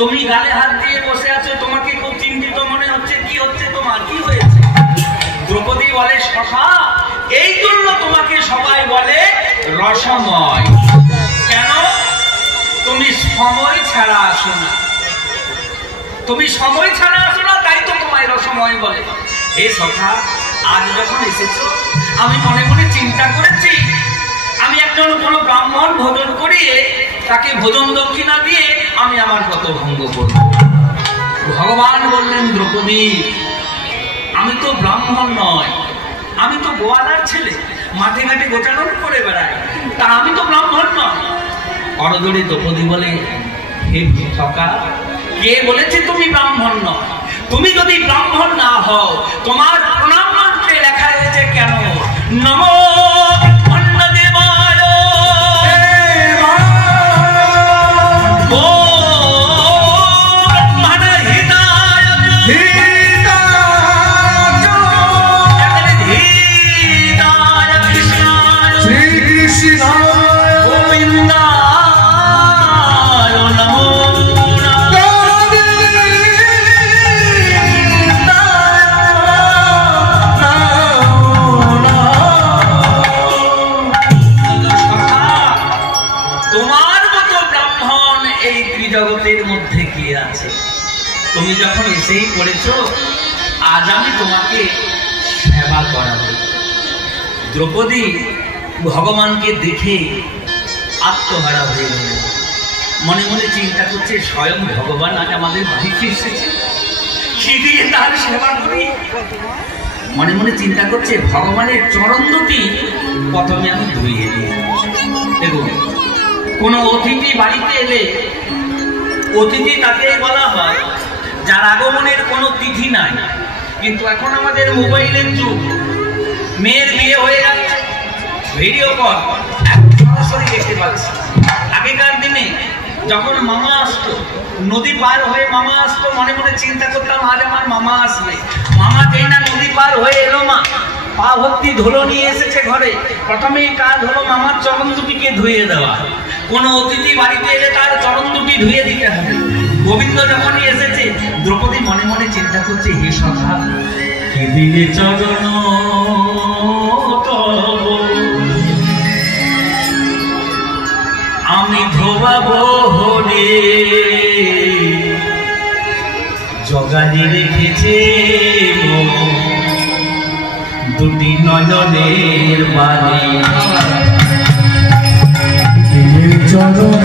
তুমি গালে হাত দিয়ে বসে আছো, তোমাকে খুব চিন্তিত মনে হচ্ছে। কি হচ্ছে তোমার, কি হয়েছে? দ্রৌপদী বলে সখা, এই জন্য তোমাকে সবাই বলে রসময়। কেন? তুমি সময় ছাড়া আসো না, তুমি সময় ছাড়া আসো না, তাই তো তোমায় রসময় বলে। হে সখা, আজ যখন এসেছো আমি মনে মনে চিন্তা করেছি, আমি একজন কোনো ব্রাহ্মণ ভোজন করিয়ে তাকে ভোজন দক্ষিণা দিয়ে আমি আমার ব্রত ভঙ্গ করব। ভগবান বললেন, দ্রৌপদী, আমি তো ব্রাহ্মণ নয়, আমি তো গোয়ালার ছেলে, মাঠে ঘাটে গোটানোর করে বেড়াই, তা আমি তো ব্রাহ্মণ নয়। অরদরে দ্রৌপদী বলে, হে সখা, কে বলেছে তুমি ব্রাহ্মণ নয়? তুমি যদি ব্রাহ্মণ না হও, তোমার প্রণাম মন্ত্রে লেখা হয়েছে কেন? নমো তুমি যখন এসেই পড়েছো, আজ আমি তোমাকে সেবা করাবো। দ্রৌপদী ভগবানকে দেখে আত্মহারা হয়ে গেল। মনে মনে চিন্তা করছে, স্বয়ং ভগবান আজ আমাদের বাড়িতে এসেছে, কি দিয়ে তার সেবা করি। মনে মনে চিন্তা করছে, ভগবানের চরণ দুটি প্রথমে আমি ধুইয়ে দিই। দেখুন, কোনো অতিথি বাড়িতে এলে অতিথি তাকে বলা হয় যার আগমনের কোনো তিথি নাই। কিন্তু এখন আমাদের মোবাইলের যুগ, মেয়ের বিয়ে হয়ে যাচ্ছে, ভিডিও কল সরাসরি দেখতে পাচ্ছি। আগেকার দিনে যখন মামা আসতো, নদী পার হয়ে মামা আসতো, মনে মনে চিন্তা করতাম আজ আমার মামা আসবে। মামা যেই না নদী পার হয়ে এলো, মা পা ভর্তি ধুলো নিয়ে এসেছে ঘরে, প্রথমেই কাজ হলো মামার চরণ দুটিকে ধুয়ে দেওয়া। কোনো অতিথি বাড়িতে এলে তার চরণ দুটি ধুয়ে দিতে হবে। গোবিন্দ যখনই এসেছে, দ্রৌপদী মনে মনে চিন্তা করছে, হে সখা, কে দিলে চরণ আমি ধোবাবো হলে, জগালি রেখেছে দুটি নয়নের বাণী, চরণ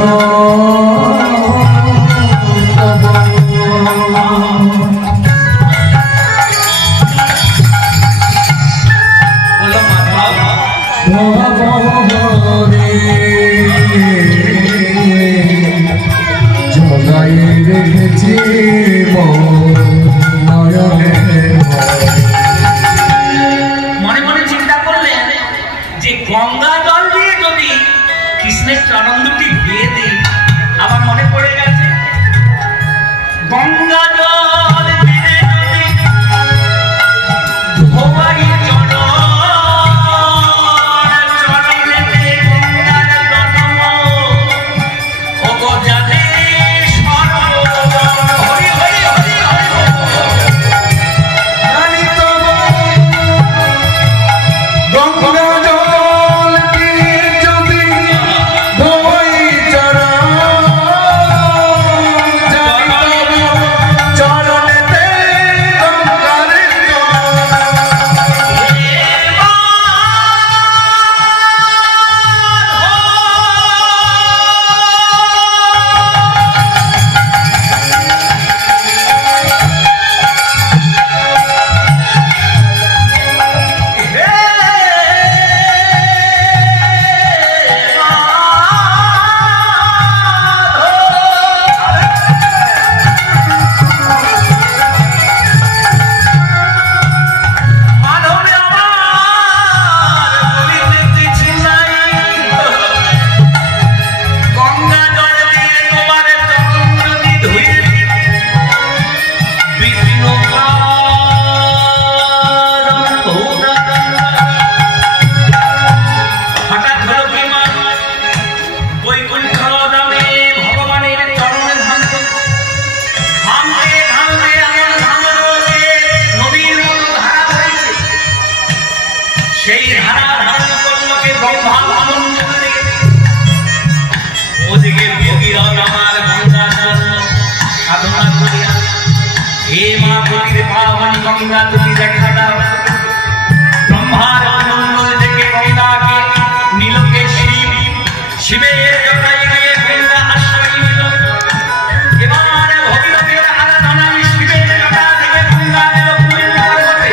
জগাই রেখেছি মনে মনে চিন্তা করলেন যে গঙ্গা জল দিয়ে যদি কৃষ্ণের চরণ দুটি ধুয়ে দিই। আমার মনে পড়ে গেছে, গঙ্গা জল দিয়ে যদি ধোয়াই চরণ গঙ্গা তুমি দেখা দাও। ব্রহ্মার মণ্ডল থেকে গঙ্গাকে নীলকে শিব, শিবের জটায় গিয়ে গঙ্গা আশ্রয় নিল। এবারে ভগীরথের আরাধনায় শিবের জটা থেকে গঙ্গা এলো পুরীর পর্বতে।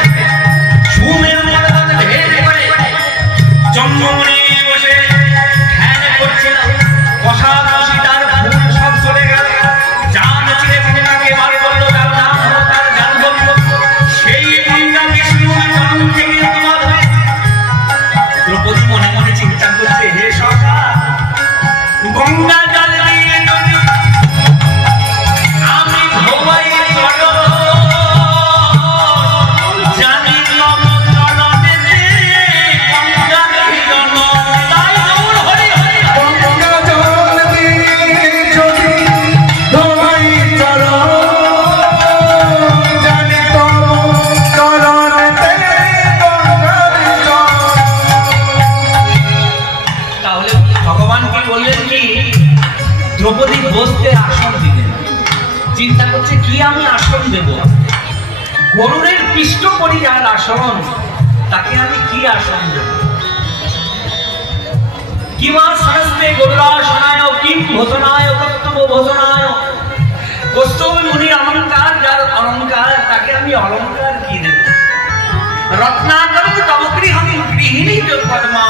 সুমেরু পর্বতে ভেদ করে জঙ্গমণি বসে ধ্যান করছিল। কষাকষি তার ফুল সব চলে গেল। জান চিরে গঙ্গাকে বার করলো, তার নাম হলো তার জাহ্নবী। সেই গঙ্গা বিষ্ণুর চরণ থেকে উদ্ভব হয়ে দ্রৌপদী মনে মনে চিন্তা করছে, হে সখা, গঙ্গা জল দিয়ে যদি আমি ধোয়াই চরণ, জানি তব চরণেতে গঙ্গা মিলন। তাই গৌর হরি হরি গঙ্গা জল দিয়ে যদি ধোয়াই চরণ, জানি তব চরণেতে গঙ্গা মিলন। তাহলে ভগবান কি বললেন কি, দ্রৌপদী বসতে আসন দিলেন। চিন্তা করছে কি আমি আসন দেব, গরুরের পৃষ্ঠ করি যার আসন, তাকে আমি কি আসন দেব। কিমা সরস্তে গরুরাসনায় কিম ভোজনায় কর্তব্য ভোজনায়। কৌস্তব মুনির অলঙ্কার, যার অলঙ্কার, তাকে আমি অলঙ্কার কি দেব। রত্নাকর তব গৃহণী গৃহিণী পদ্মা,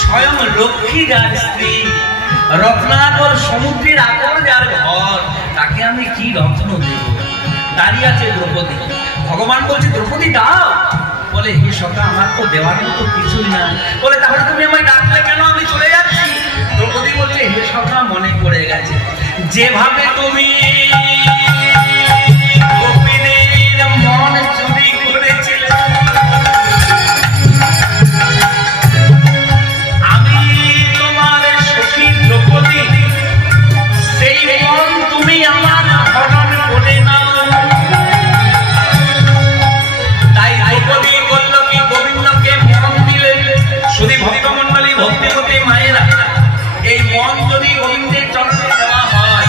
স্বয়ং লক্ষ্মী যার স্ত্রী, রত্নাকর সমুদ্রের আকর যার ঘর, তাকে আমি কি রত্ন দেব। দাঁড়িয়ে আছে দ্রৌপদী। ভগবান বলছে, দ্রৌপদী দাও। বলে, হে সখা, আমার তো দেওয়ার মতো কিছুই না। বলে, তাহলে তুমি আমায় ডাকলে কেন, আমি চলে যাচ্ছি। দ্রৌপদী বলছে, হে সখা, মনে পড়ে গেছে যেভাবে তুমি গোপিনীর মন চুরি করেছিলে, আমি তোমার সখী দ্রৌপদী, সেই মন তুমি আমার হরণ করে নাও। তাই দ্রৌপদী বলল কি, গোবিন্দকে মন দিলে। শুধু ভক্তমণ্ডলী, ভক্তিমতী মায়েরা, এই মন যদি গোবিন্দের চরণে দেওয়া হয়,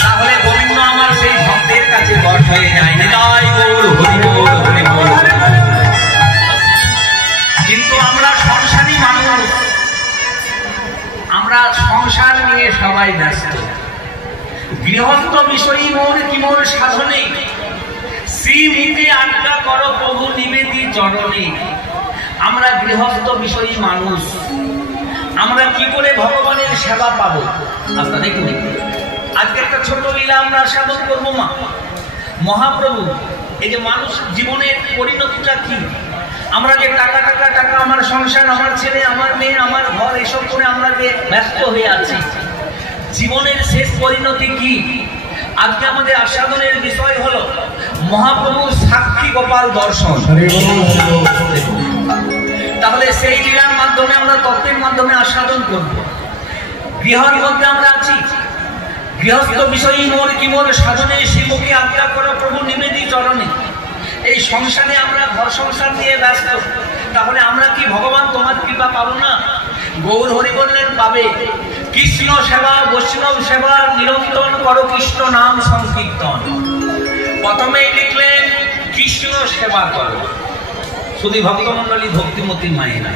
তাহলে গোবিন্দ আমার সেই ভক্তের কাছে বশ হয়ে যায়। নিতাই গৌর হরি বল, হরি বল। কিন্তু আমরা সংসারী মানুষ, আমরা সংসার নিয়ে সবাই ব্যস্ত। গৃহস্থ বিষয়ী মোর কি মোর সাধনে, শ্রীমুখে আজ্ঞা করো প্রভু নিবেদি চরণে। আমরা গৃহস্থ বিষয়ী মানুষ, আমরা কি করে ভগবানের সেবা পাবো। আচ্ছা দেখুন, আজকে একটা ছোট লীলা আমরা সাধন করবো। মা মহাপ্রভু, এই যে মানুষ জীবনের পরিণতিটা কি, আমরা যে টাকা টাকা টাকা, আমার সংসার, আমার ছেলে, আমার মেয়ে, আমার ঘর, এসব করে আমরা যে ব্যস্ত হয়ে আছি, জীবনের শেষ পরিণতি কি। আজকে আমাদের আস্বাদনের বিষয় হলো মহাপ্রভুর সাক্ষী গোপাল দর্শন। তাহলে সেই লীলার মাধ্যমে আমরা তত্ত্বের মাধ্যমে আস্বাদন করব। গৃহের মধ্যে আমরা আছি, গৃহস্থ বিষয়ী মোর কি মোর সাধনে, শ্রীমুখে আজ্ঞা করো প্রভু নিবেদি চরণে। এই সংসারে আমরা ঘর সংসার নিয়ে ব্যস্ত, তাহলে আমরা কি ভগবান তোমার কৃপা পাবো না। গৌর হরি বললেন, পাবে। কৃষ্ণ সেবা, বৈষ্ণব সেবা, নিরন্তর করো কৃষ্ণ নাম সংকীর্তন। প্রথমে লিখলেন কৃষ্ণ সেবা করো। শুধু ভক্তমণ্ডলী, ভক্তিমতী মায়েরা,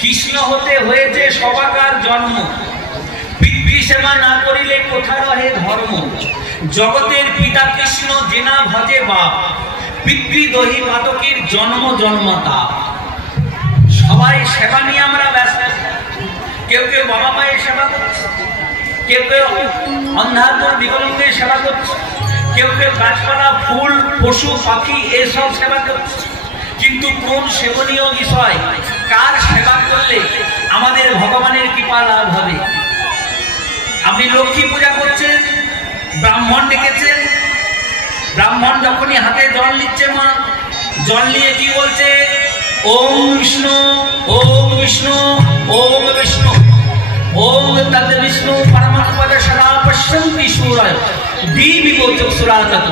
কৃষ্ণ হতে হয়েছে সবাকার জন্ম। পিতৃ সেবা না করিলে কোথা রহে ধর্ম। জগতের পিতা কৃষ্ণ জেনা ভজে বাপ, পিতৃদোহী পাতকের জন্ম জন্মতা। সবাই সেবা নিয়ে আমরা ব্যস্ত। কেউ কেউ বাবা মায়ের সেবা করছে, কেউ কেউ অন্ধাতুর বিকলাঙ্গের সেবা করছে, কেউ কেউ গাছপালা, ফুল, পশু পাখি এসব সেবা করছে। কিন্তু কোন সেবনীয় বিষয়, কার সেবা করলে আমাদের ভগবানের কৃপা লাভ হবে। আপনি লক্ষ্মী পূজা করছেন, ব্রাহ্মণ ডেকেছেন, ব্রাহ্মণ যখনই হাতে জল নিচ্ছে, মা জল নিয়ে কি বলছে, ওম বিষ্ণু, ওম বিষ্ণু, ওম বিষ্ণু। ओम तद विष्णु परमपद सदा पश्यन्ति सूरय दीविगो चक्षुरागत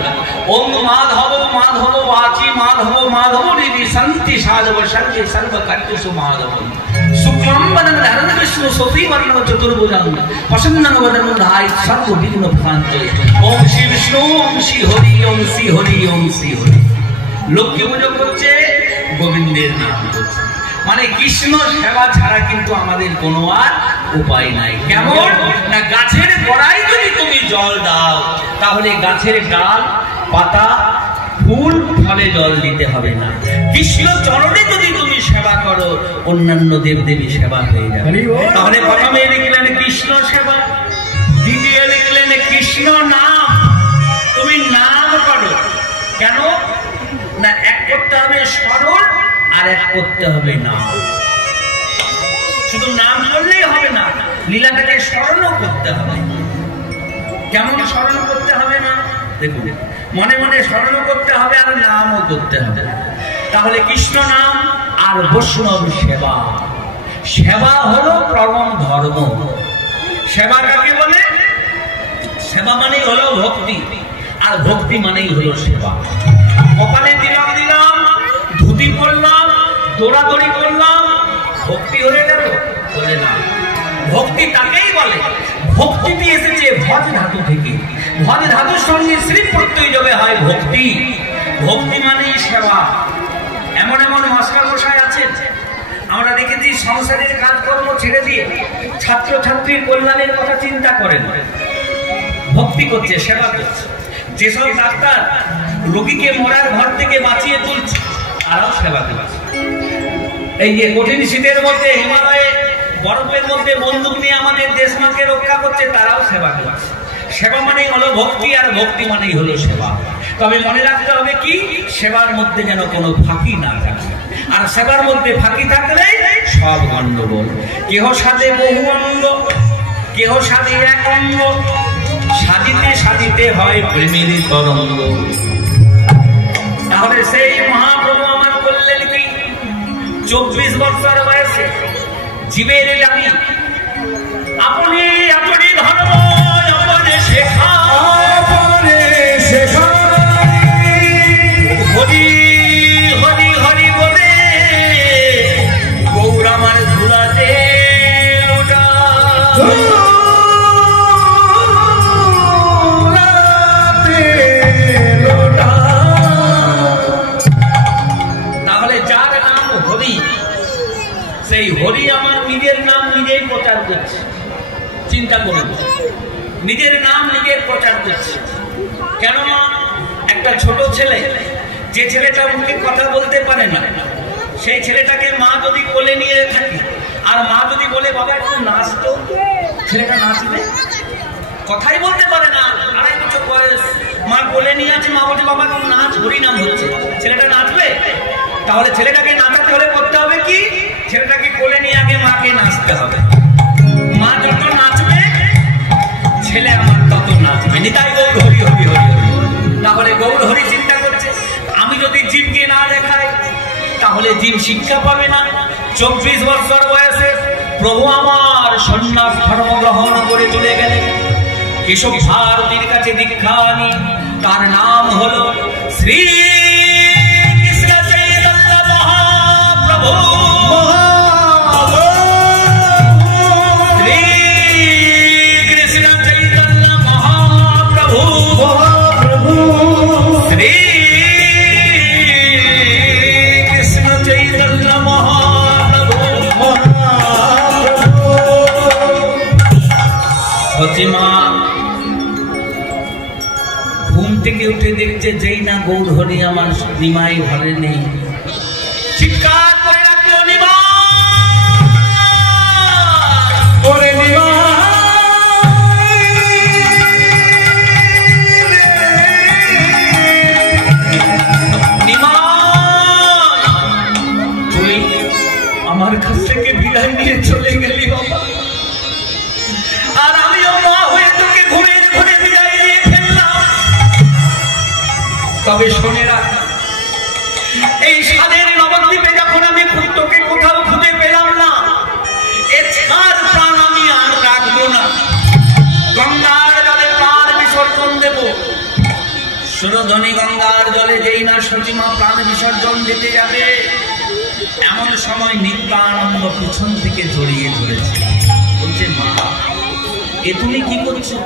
ओम माधव माधव वाची माधव माधव निधि संति साधव सर्वे सर्व कर्तेषु माधव शुक्लं वदनं धरं विष्णु सोपी वर्णं चतुर्भुजं प्रसन्नं वदनं ध्यायेत् सर्व विघ्न प्रशान्ते ओम श्री विष्णु ओम श्री हरि ओम श्री हरि ओम श्री हरि লক্ষ্মী পুজো করছে গোবিন্দের নাম করছে মানে কৃষ্ণ সেবা ছাড়া কিন্তু আমাদের কোনো আর উপায় নাই কেমন না গাছের গোড়ায় যদি তুমি জল দাও তাহলে গাছের ডাল পাতা ফুল ফলে জল দিতে হবে না কৃষ্ণ চরণে যদি তুমি সেবা করো অন্যান্য দেবদেবী সেবা হয়ে যাবে তাহলে প্রথমে লিখলেন কৃষ্ণ সেবা দ্বিতীয় লিখলেন কৃষ্ণ নাম তুমি নাম করো কেন না এক করতে হবে স্মরণ আর এক করতে হবে নাম শুধু নাম করলেই হবে না লীলাটাকে স্মরণও করতে হবে কেমন স্মরণ করতে হবে না দেখুন মনে মনে স্মরণ করতে হবে আর নামও করতে হবে তাহলে কৃষ্ণ নাম আর বৈষ্ণব সেবা সেবা হলো পরম ধর্ম সেবা কাকে বলে সেবা মানেই হলো ভক্তি আর ভক্তি মানেই হলো সেবা কপালে দিলাম দিলাম ধুতি পরলাম দৌড়াদৌড়ি করলাম ভক্তি হয়ে গেল বলে না ভক্তি তাকেই বলে ভক্তিটি এসেছে ভজ ধাতু থেকে ভজ ধাতুর সঙ্গে শ্রী প্রত্যয় যোগে হয় ভক্তি ভক্তি মানেই সেবা এমন এমন মাস্টার মশাই আছেন আমরা দেখেছি সংসারের কাজকর্ম ছেড়ে দিয়ে ছাত্র ছাত্রীর কল্যাণের কথা চিন্তা করেন ভক্তি করছে সেবা করছে যেসব ডাক্তার রোগীকে মরার ঘর থেকে বাঁচিয়ে তুলছে তারাও সেবা করছে এই যে কঠিন শীতের মধ্যে হিমালয়ে বরফের মধ্যে বন্দুক নিয়ে আমাদের দেশমাকে রক্ষা করছে তারাও সেবা করছে সেবা মানেই হলো ভক্তি আর ভক্তি মানেই হলো সেবা তবে মনে রাখতে হবে কি সেবার মধ্যে যেন কোনো ফাঁকি না থাকে আর সেবার মধ্যে ফাঁকি থাকলে সব গন্ডগোল কেহ সাজে বহু অঙ্গ কেহ সাজে এক অঙ্গ সাজিতে সাজিতে হয় প্রেমের তরঙ্গ তাহলে সেই মহাপ্রভু আমার বললেন কি 24 বছর বয়সে জীবের লাগি আপনি আপনি ধর্ম আপনি শেখা হরি হরি হরি বলে গৌর আমার ধুলাতে ওটা সেই হরি আমার নিজের নাম নিজেই প্রচার করছে চিন্তা করুন নিজের নাম নিজের প্রচার করছে কেন একটা ছোট ছেলে যে ছেলেটা মুখে কথা বলতে পারে না সেই ছেলেটাকে মা যদি কোলে নিয়ে থাকে আর মা যদি বলে বাবা একটু নাচ তো ছেলেটা নাচবে কথাই বলতে পারে না 2.5 বছর বয়স মা কোলে নিয়ে আছে মা বলছে বাবা একটু নাচ হরি নাম হচ্ছে ছেলেটা নাচবে তাহলে ছেলেটাকে নাচাতে হলে করতে হবে কি ছেলেটাকে কোলে নিয়ে আগে মাকে নাচতে হবে মা যত নাচবে ছেলে আমার তত নাচবে নিতাই গৌর হরি হরি হরি হরি তাহলে গৌর হরি চিন্তা করছে আমি যদি জীবকে না দেখাই তাহলে জীব শিক্ষা পাবে না 24 বছর বয়সে প্রভু আমার সন্ন্যাস ধর্ম গ্রহণ করে চলে গেলেন কেশব ভারতীর কাছে দীক্ষা নি তার নাম হলো শ্রী কৃষ্ণ চৈতন্য মহাপ্রভু শ্রী কৃষ্ণ চৈতন্য মহাপ্রভু শ্রী কৃষ্ণ চৈতন্য মহাপ্রভু ফতিমা ঘুম থেকে উঠে দেখছে যেই না গৌর হরি আমার নিমাই ঘরে নেই চিৎকার করে রাখলো তুই আমার কাছ থেকে বিদায় নিয়ে চলে গেলি বাবা আর আমিও মা হয়ে তোকে ঘুরে ঘুরে বিদায় দিয়ে ফেললাম তবে শুনে রাখ এই স্বাদের নবদ্বীপে যখন আমি তোকে কোথাও খুঁজে পেলাম না এ ছাড় প্রাণ আমি আর সুরধনী গঙ্গার জলে যেই না সতীমা প্রাণ বিসর্জন দিতে যাবে, এমন সময় নিত্যানন্দ পিছন থেকে জড়িয়ে ধরেছে, বলছে মা এ তুমি কি করছো?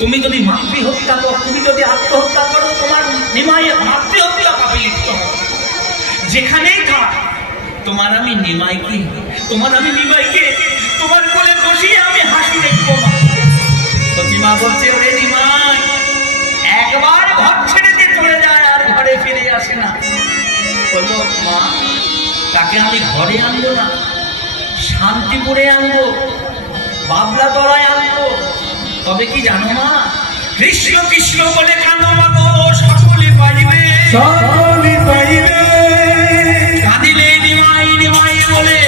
তুমি যদি মাতৃহত্যা করো, তুমি যদি আত্মহত্যা করো, তোমার নিমাই মাতৃহত্যা পাবে লিপ্ত হবে। যেখানেই থাক তোমার আমি নিমাইকে, তোমার আমি নিমাইকে তোমার কোলে বসিয়ে আমি হাসি দেখবো মা। সতীমা বলছে ওরে নিমাই একবার ঘর ছেড়ে দিয়ে চলে যায় আর ঘরে ফিরে আসে না। বললো মা তাকে আমি ঘরে আনবো না, শান্তিপুরে আনবো, বাবলা তলায় আনবো। তবে কি জানো মা, কৃষ্ণ কৃষ্ণ বলে কাঁদো মাগো সকলে পাইবে, সকলে পাইবে। কাঁদিলে নিমাই নিমাই বলে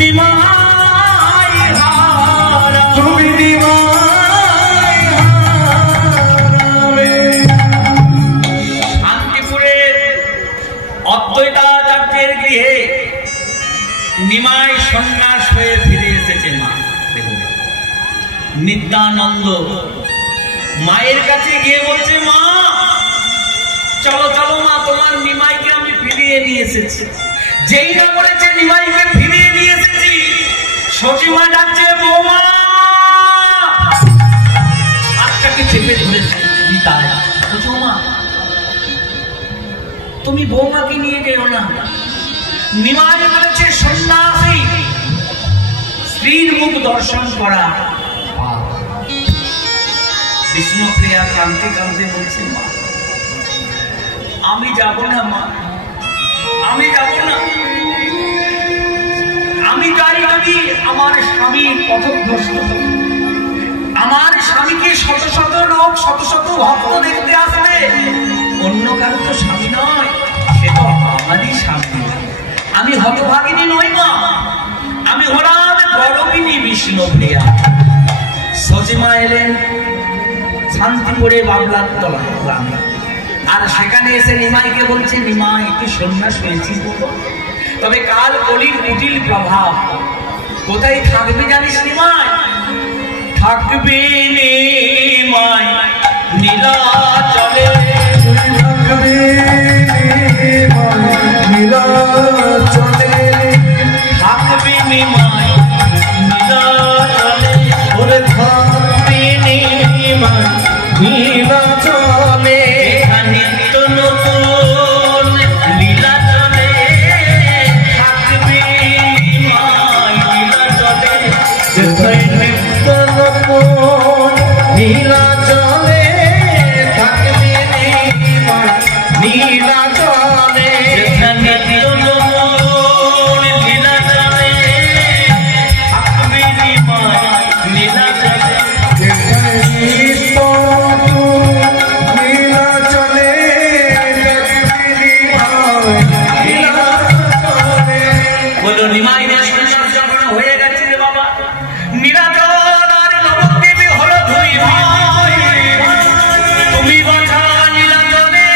নিমাই হারা, তুমি নিমাই হারাবে। শান্তিপুরের অদ্বৈতাচার্যের গৃহে নিমাই সন্ন্যাস হয়ে ফিরে এসেছে মা। দেখুন নিত্যানন্দ মায়ের কাছে গিয়ে বলছে মা চলো চলো মা, তোমার নিমাইকে আমি ফিরিয়ে নিয়ে এসেছি। যেই না বলেছে নিমাইকে ফিরিয়ে নিয়ে এসেছি, সতীমা ডাকছে বৌমা, হাতটাকে চেপে ধরেছে নিতাই। বলছে মা তুমি বৌমাকে নিয়ে গেও না। নিমাই বলেছে সন্ন্যাসী স্ত্রীর মুখ দর্শন করা। বিষ্ণুপ্রিয়া কাঁদতে কাঁদতে বলছে মা আমি যাব না মা, আমি যাব না। আমি চাই যদি আমার স্বামী পথভ্রষ্ট, আমার স্বামীকে শত শত লোক শত শত ভক্ত দেখতে আসবে, অন্য কারো তো স্বামী নয়, সে তো আমারই স্বামী। আমি হতভাগিনী নই মা, আমি হলাম গরবিনী বিষ্ণুপ্রিয়া। সতীমা এলেন শান্তিপুরে বাবলার তলায় গ্রামে, আর সেখানে এসে নিমাইকে বলছে নিমাই একটু সন্ন্যাস হয়েছি, তবে কাল কলির কুটিল প্রভাব, কোথায় থাকবে জানিস নিমাই? থাকবে নিমাই নীলাচলে, থাকবে নীলাচলে, থাকবে নিমাই নীলাচলে, ওরে থাকবে নিমাই নীলাচলে। নিত্য নতুন লীলাচলে, থাকবে নিমাই নীলাচলে, নিত্য নতুন নীলাচলে, থাকবে নিমাই নীলাচলে। নিত্য নতুন লীলাচলে, থাকবে নিমাই নীলাচলে। নিত্য নতুন নীলাচলে, থাকবে নিমাই নীলাচলে। বললো নিমাই রে সন্ন্যাস যখন হয়ে গেছে রে বাবা, নিরাচল আর নবদ্বীপে হলো ধুই ভাই, তুমি বাছা নীলাচলে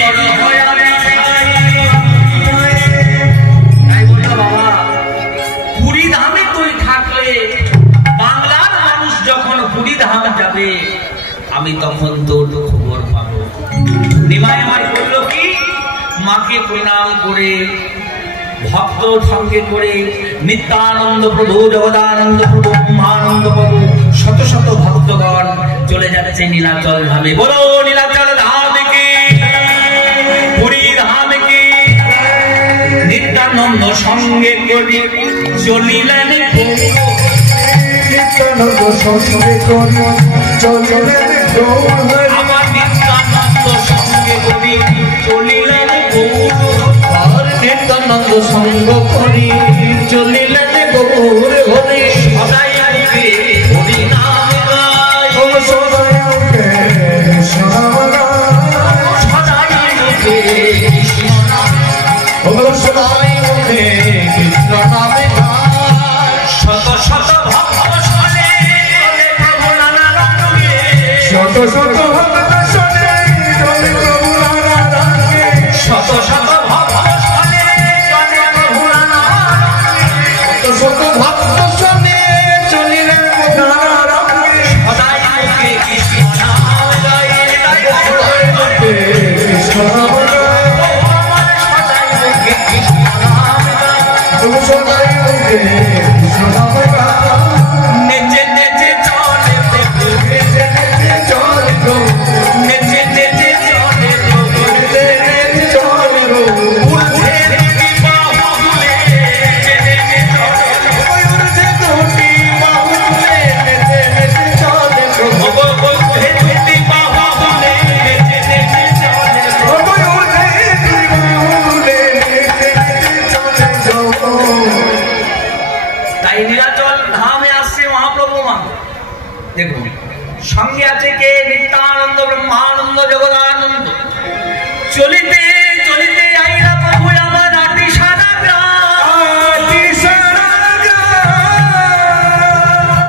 করো হয়ারে ভাই। তাই বললো বাবা পুরী ধামে তুই থাকলে, বাংলার মানুষ যখন পুরী ধাম যাবে আমি তখন তোর খবর পাবো। নিমাই আমার বললো কি, মাকে প্রণাম করে ভক্ত সঙ্গে করে নিত্যানন্দ প্রভু, জগদানন্দ প্রভু, ব্রহ্মানন্দ প্রভু, শত শত ভক্তগণ চলে যাচ্ছে নীলাচল ধামে। বলো নীলাচল ধাম কি, পুরী ধাম কি। নিত্যানন্দ সঙ্গে করে চলিলেন নিত্যানন্দ সঙ্গে করে চলিলেন গৌর, আমার নিত্যানন্দ সঙ্গে করে চলিলেন আর নিত্যানন্দ সঙ্গ করি চলিলেন গৌর ঘরে। সদাই মুখে হরি নাম গায়, ও সদাই মুখে কৃষ্ণ নাম, সদাই মুখে কৃষ্ণ নাম, ও সদাই মুখে কৃষ্ণ নামে গায়। শত শত ভক্ত শোনে প্রভু নানা রঙে, শত শত ভক্ত শোনে প্রভু নানা রঙে, শত শত ভক্ত শোনে প্রভু নানা রঙে, শত শত ভক্ত শোনে চলিলেন নানা রঙে। সদাই মুখে কৃষ্ণ নাম গায়। উঠে কৃষ্ণ নাম গান নেচে নেচে চলে প্রভু নেচে নেচে চলে গো নেচে নেচে চলে প্রভু নেচে নেচে চলে গো উঠে দুটি বাহু তুলে নেচে নেচে চলে উঠে দুটি বাহু তুলে নেচে নেচে চলে গো উঠে দুটি বাহু তুলে নেচে নেচে চলে উঠে দুটি বাহু তুলে নেচে নেচে চলে গো। তাই নীলাচল ধামে আসছে মহাপ্রভু মা। দেখুন সঙ্গে আছে কে? নিত্যানন্দ, ব্রহ্মানন্দ, জগদানন্দ। চলিতে